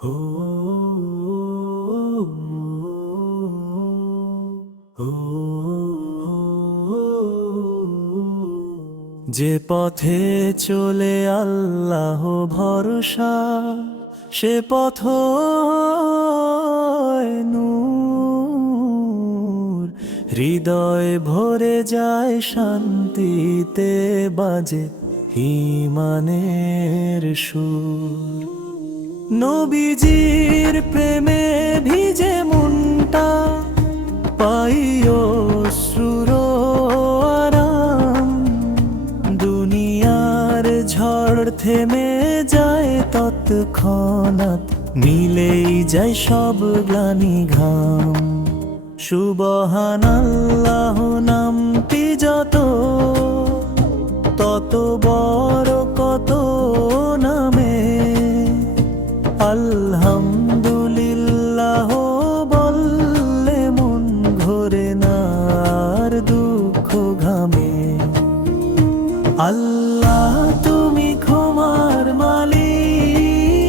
হো হো যে পথে চলে আল্লাহ ভরসা, সে পথ নূর। হৃদয় ভরে যায় শান্তিতে, বাজে ঈমানের সুর। নবীজির প্রেমে ভিজে মনটা, পাই অশ্রুর আরাম। দুনিয়ার ঝড় থেমে যায় তৎক্ষণাৎ, মিলেই যায় সব গ্লানি ঘাম। সুবহানাল্লাহ নামটি যত, তত বড় কত নামে। আলহামদুলিল্লাহ বললে মন ঘরে না আর দুঃখ ঘামে। আল্লাহ তুমি ক্ষমার মালিক,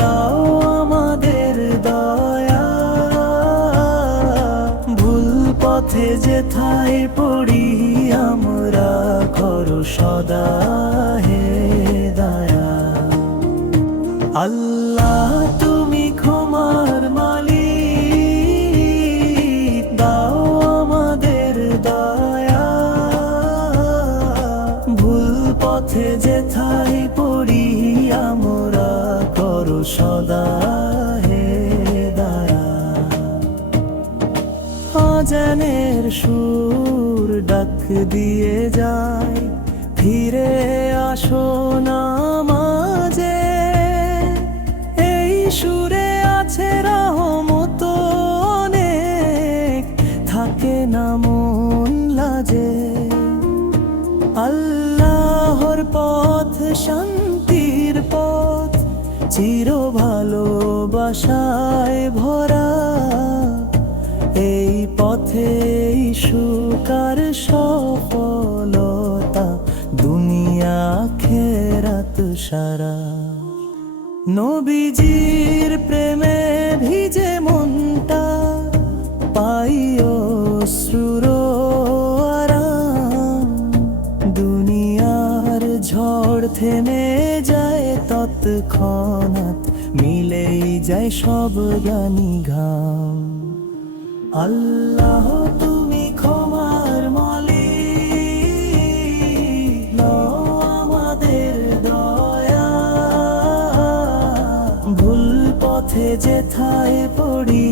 দাও আমাদের দয়া। ভুল পথে যেথায় পড়ি আমরা, করো সদা হেদায়া। আল্লাহ তুমি ক্ষমার মালিক, দাও আমাদের দয়া। ভুল পথে যেথায় পড়ি আমরা, করো সদা হেদায়া। আজানের সুর ডাক দিয়ে যায়, ফিরে আসো নামাজে। এই সুরে আছে রহমত অনেক, থাকে না মন লাজে। আল্লাহর পথ শান্তির পথ, চির ভালোবাসায় ভরা। এই পথেই সুখ আর সফলতা, দুনিয়া আখিরাত সারা। নবীজির প্রেমে ভিজে মনটা, পাই অশ্রুর আরাম। দুনিয়ার ঝড় থেমে যায় তৎক্ষণাৎ, মিলেই যায় সব গ্লানি ঘাম। আল্লাহ তুমি ক্ষমার মালিক, নাও আমাদের দয়া। ভুল পথে যেথায় পড়ি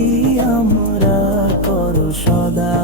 আমরা, করো সদা